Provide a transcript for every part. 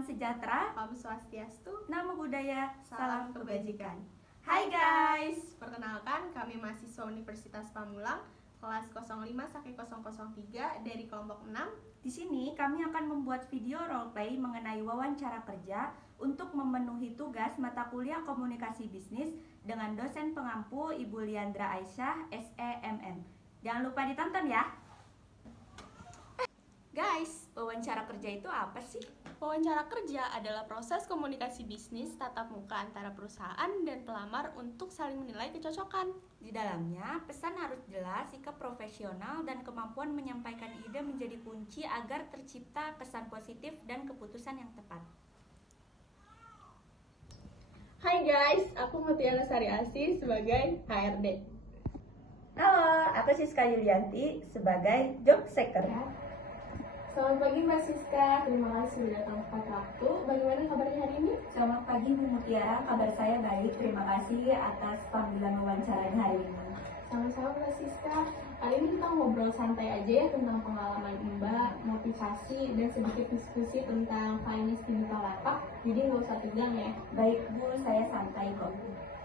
Salam sejahtera, Om Swastiastu, Namo Buddhaya, salam kebajikan. Hai guys. Perkenalkan, kami mahasiswa Universitas Pamulang, kelas 05-003 dari kelompok 6. Di sini kami akan membuat video roleplay mengenai wawancara kerja untuk memenuhi tugas mata kuliah komunikasi bisnis dengan dosen pengampu Ibu Liandra Aisyah, SEMM. Jangan lupa ditonton ya. Guys, wawancara kerja itu apa sih? Wawancara kerja adalah proses komunikasi bisnis tatap muka antara perusahaan dan pelamar untuk saling menilai kecocokan. Di dalamnya, pesan harus jelas, sikap profesional, dan kemampuan menyampaikan ide menjadi kunci agar tercipta kesan positif dan keputusan yang tepat. Hai guys, aku Mutiara Sari Asih sebagai HRD. Halo, aku Siska Yulianti sebagai job seeker. Selamat pagi Mbak Siska, terima kasih sudah datang tepat waktu. Bagaimana kabarnya hari ini? Selamat pagi Bu Mutiara, kabar saya baik. Terima kasih atas panggilan wawancaranya hari ini. Sama-sama Mbak Siska. Kali ini kita ngobrol santai aja ya tentang pengalaman Mbak, motivasi, dan sedikit diskusi tentang finance di Bukalapak. Jadi nggak usah tegang ya. Baik Bu, saya santai kok.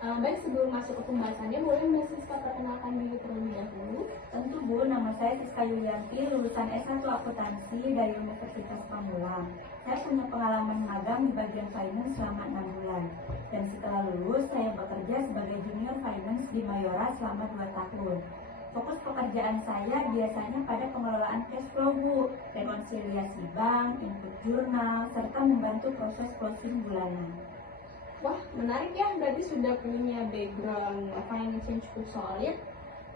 Baik, sebelum masuk ke pembahasannya, boleh Mbak Siska perkenalkan diri terlebih dahulu? Tentu Bu, nama saya Siska Yulianti, lulusan S1 Akuntansi dari Universitas Pamulang. Saya punya pengalaman magang di bagian finance selama 6 bulan. Dan setelah lulus, saya bekerja sebagai junior finance di Mayora selama 2 tahun. Fokus pekerjaan saya biasanya pada pengelolaan cash flow Bu, rekonsiliasi bank, input jurnal, serta membantu proses closing bulanan. Wah, menarik ya, berarti sudah punya background finance yang cukup solid.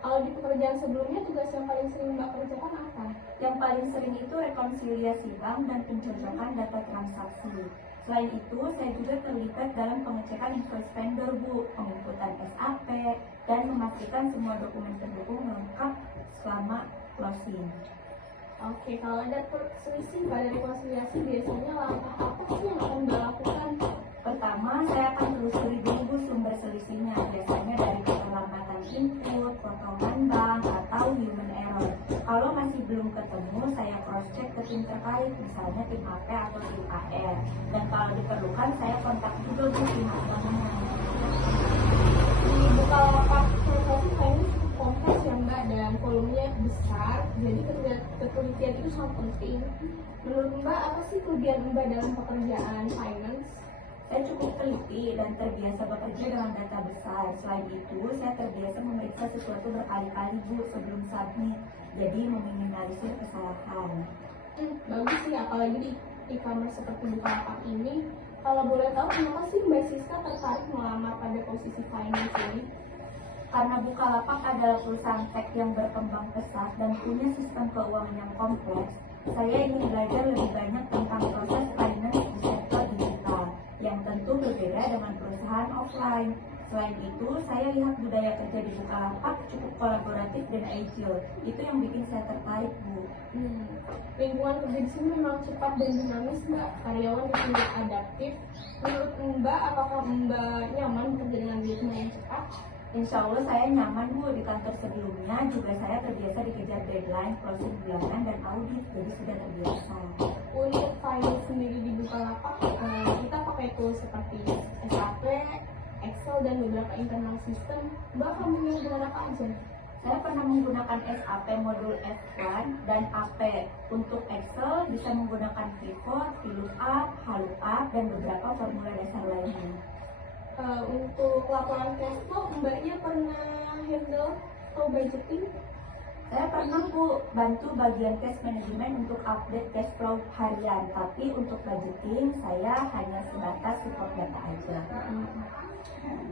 Kalau di pekerjaan sebelumnya, tugas yang paling sering Mbak kerjakan apa? Yang paling sering itu rekonsiliasi bank dan pencocokan data transaksi. Selain itu, saya juga terlibat dalam pengecekan invoice vendor Bu, penginputan SAP, dan memastikan semua dokumen pendukung lengkap selama closing. Oke, kalau ada selisih pada rekonsiliasi, biasanya langkah apa sih yang akan Mbak lakukan? Pertama, saya akan telusuri dulu sumber selisihnya, biasanya dari keterlambatan input, potongan bank, atau human error. Kalau masih belum ketemu, saya cross-check ke tim terkait, misalnya tim AP atau tim AR. Dan kalau diperlukan, saya kontak juga pihak banknya. Di Bukalapak transaksi ini cukup kompleks ya Mbak, dan volumenya besar, jadi ketelitian itu sangat penting. Menurut Mbak, apa sih kelebihan Mbak dalam pekerjaan finance? Saya cukup teliti dan terbiasa bekerja dengan data besar. Selain itu, saya terbiasa memeriksa sesuatu berkali-kali Bu sebelum submit, jadi meminimalisir kesalahan. Bagus sih, apalagi di e-commerce seperti Bukalapak ini. Kalau boleh tahu, kenapa sih Mbak Siska tertarik melamar pada posisi finance ini? Karena Bukalapak adalah perusahaan tech yang berkembang pesat dan punya sistem keuangan yang kompleks, saya ingin belajar lebih banyak tentang proses finance di sektor digital, yang tentu berbeda dengan perusahaan offline. Selain itu, saya lihat budaya kerja di Bukalapak cukup kolaboratif dan agile. Itu yang bikin saya tertarik, Bu. Lingkungan kerja di sini memang cepat dan dinamis, Mbak. Karyawan dituntut adaptif. Menurut Mbak, apakah Mbak nyaman bekerja dengan ritme yang cepat? Insya Allah saya nyaman Bu. Di kantor sebelumnya juga saya terbiasa dikejar deadline, closing bulanan, dan audit, jadi sudah terbiasa. Untuk finance sendiri di Bukalapak, kita pakai tools seperti SAP, Excel, dan beberapa internal system. Mbak familiar dengan apa aja? Saya pernah menggunakan SAP modul F1 dan AP. Untuk Excel bisa menggunakan pivot, VLOOKUP, HLOOKUP, dan beberapa formula dasar lainnya. Untuk laporan cash flow, Mbaknya pernah handle atau budgeting? Saya pernah Bu bantu bagian cash management untuk update cash flow harian, tapi untuk budgeting saya hanya sebatas support data aja.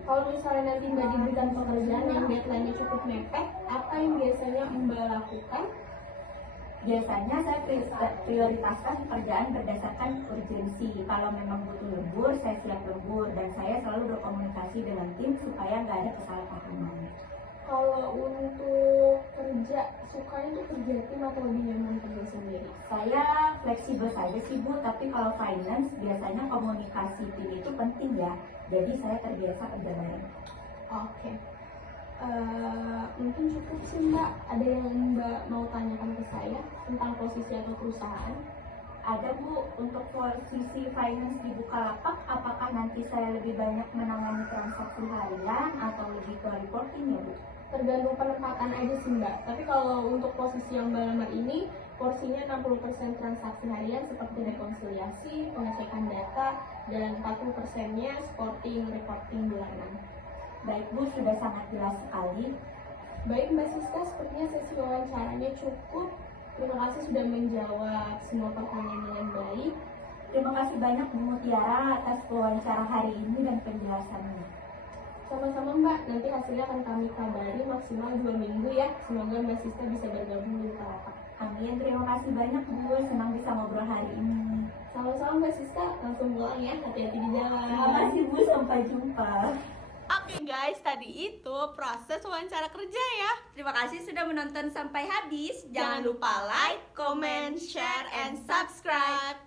Kalau misalnya nanti Mbak diberikan pekerjaan yang deadline-nya cukup mepet, apa yang biasanya Mbak lakukan? Biasanya saya prioritaskan pekerjaan berdasarkan urgensi. Kalau memang butuh lembur, saya siap lembur, dan saya selalu berkomunikasi dengan tim supaya nggak ada kesalahpahaman. Kalau untuk kerja, sukanya tuh kerja tim atau lebih nyaman kerja sendiri? Saya fleksibel saja sih Bu, tapi kalau finance biasanya komunikasi tim itu penting ya. Jadi saya terbiasa kerja bareng. Oke. Mungkin cukup sih Mbak. Ada yang Mbak mau tanyakan ke saya tentang posisi atau perusahaan? ada Bu, untuk posisi finance di Bukalapak, apakah nanti saya lebih banyak menangani transaksi harian atau lebih ke reporting ya Bu? Tergantung penempatan aja sih Mbak. Tapi kalau untuk posisi yang Mbak lamar ini, porsinya 60% transaksi harian seperti rekonsiliasi, pengecekan data, dan 40%-nya sporting reporting bulanan. Baik Bu, sudah sangat jelas sekali. Baik Mbak Siska, sepertinya sesi wawancaranya cukup. Terima kasih sudah menjawab semua pertanyaan dengan baik. Terima kasih banyak Bu Mutiara atas wawancara hari ini dan penjelasannya. Sama-sama Mbak, nanti hasilnya akan kami kabari maksimal 2 minggu ya. Semoga Mbak Siska bisa bergabung di Bukalapak. Amin, terima kasih banyak Bu, senang bisa ngobrol hari ini. Sama-sama Mbak Siska, langsung pulang ya, hati-hati di jalan. Terima kasih Bu, sampai jumpa. Oke guys, tadi itu proses wawancara kerja ya. Terima kasih sudah menonton sampai habis. Jangan lupa like, comment, share, and subscribe.